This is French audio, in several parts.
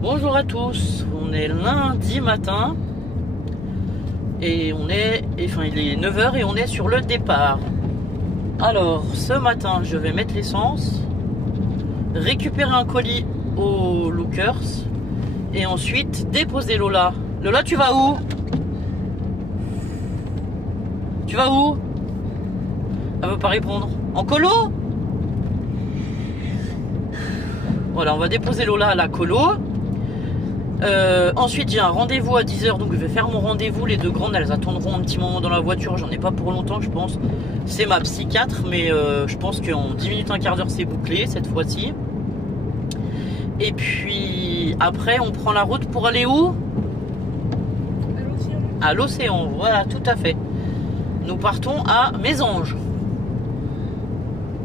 Bonjour à tous, on est lundi matin et il est 9 h et on est sur le départ. Alors ce matin je vais mettre l'essence, récupérer un colis au Lookers et ensuite déposer Lola. Lola, tu vas où? Tu vas où? Elle veut pas répondre. En colo? Voilà, on va déposer Lola à la colo. Ensuite j'ai un rendez-vous à 10 h, donc je vais faire mon rendez-vous. Les deux grandes elles attendront un petit moment dans la voiture, j'en ai pas pour longtemps je pense. C'est ma psychiatre, mais je pense qu'en 10 minutes, un quart d'heure c'est bouclé cette fois-ci. Et puis après on prend la route pour aller où? À l'océan, voilà, tout à fait. Nous partons à Mésange,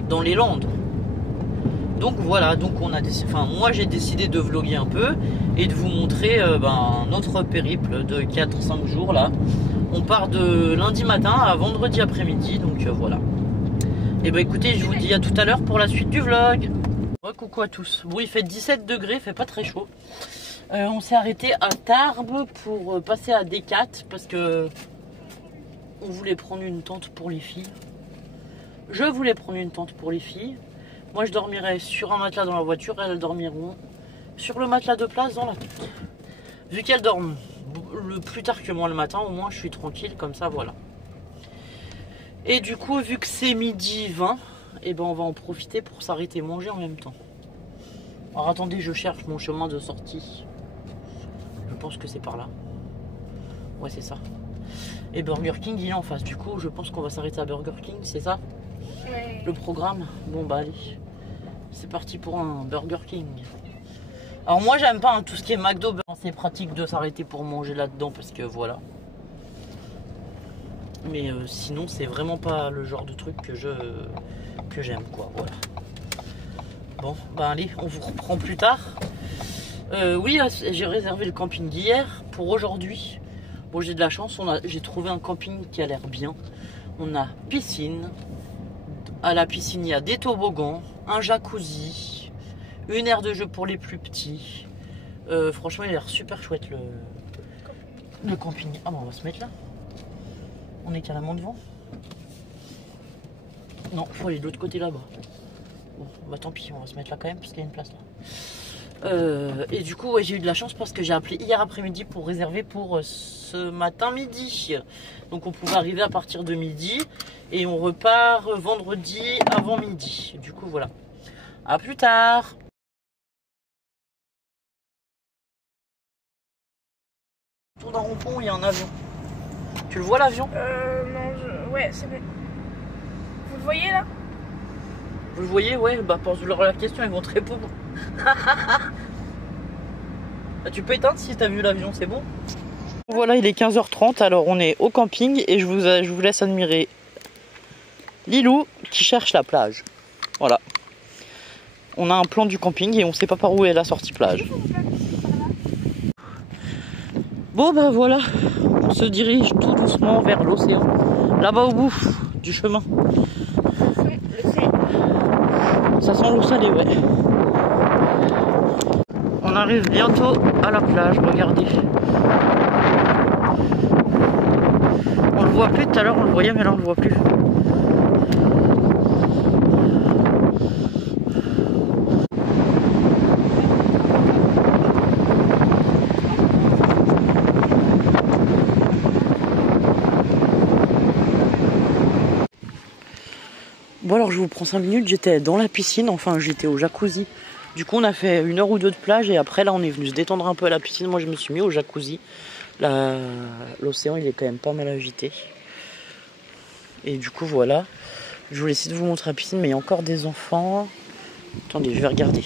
dans les Landes. Donc voilà, donc moi j'ai décidé de vlogger un peu et de vous montrer notre périple de 4-5 jours là. On part de lundi matin à vendredi après-midi, donc voilà. Et écoutez, je vous dis à tout à l'heure pour la suite du vlog. Coucou à tous. Bon, il fait 17 degrés, il fait pas très chaud. On s'est arrêté à Tarbes pour passer à Decat parce que on voulait prendre une tente pour les filles. Je voulais prendre une tente pour les filles. Moi je dormirai sur un matelas dans la voiture, elles dormiront sur le matelas de place dans la tente. Vu qu'elles dorment le plus tard que moi le matin, au moins je suis tranquille comme ça, voilà. Et du coup, vu que c'est midi 20, on va en profiter pour s'arrêter manger en même temps. Alors attendez, je cherche mon chemin de sortie. Je pense que c'est par là. Ouais, c'est ça. Et Burger King il est en face, du coup je pense qu'on va s'arrêter à Burger King, c'est ça? Ouais. Le programme? Bon bah allez, c'est parti pour un Burger King. Alors moi j'aime pas tout ce qui est McDo, c'est pratique de s'arrêter pour manger là-dedans parce que voilà. Mais sinon c'est vraiment pas le genre de truc que j'aime quoi, voilà. Bon bah allez, on vous reprend plus tard. Oui, j'ai réservé le camping d'hier pour aujourd'hui. Bon, j'ai de la chance, j'ai trouvé un camping qui a l'air bien. On a piscine. À la piscine, il y a des toboggans, un jacuzzi, une aire de jeu pour les plus petits. Franchement, il a l'air super chouette le camping. Ah bon, on va se mettre là. On est carrément devant. Non, il faut aller de l'autre côté là-bas. Bon, bah tant pis, on va se mettre là quand même parce qu'il y a une place là. Et du coup, ouais, j'ai eu de la chance parce que j'ai appelé hier après-midi pour réserver pour ce matin midi. Donc on pouvait arriver à partir de midi et on repart vendredi avant midi. Du coup, voilà. À plus tard. Autour d'un rond-point, il y a un avion. Tu le vois l'avion? Non, ouais, c'est vrai. Vous le voyez là? Vous le voyez? Ouais, bah pose-leur la question, ils vont te répondre. Tu peux éteindre si tu as vu l'avion, c'est bon? Voilà, il est 15 h 30, alors on est au camping et je vous laisse admirer Lilou qui cherche la plage. Voilà. On a un plan du camping et on sait pas par où est la sortie plage. Bon bah voilà, on se dirige tout doucement vers l'océan. Là-bas au bout du chemin. Ça sent l'eau salée, ouais. On arrive bientôt à la plage, regardez. On le voit plus, tout à l'heure on le voyait, mais là on le voit plus. Bon alors je vous prends 5 minutes, j'étais dans la piscine, enfin j'étais au jacuzzi. Du coup on a fait 1 heure ou 2 de plage et après là on est venu se détendre un peu à la piscine. Moi je me suis mis au jacuzzi. L'océan il est quand même pas mal agité. Et du coup voilà, je voulais essayer de vous montrer la piscine mais il y a encore des enfants. Attendez, je vais regarder.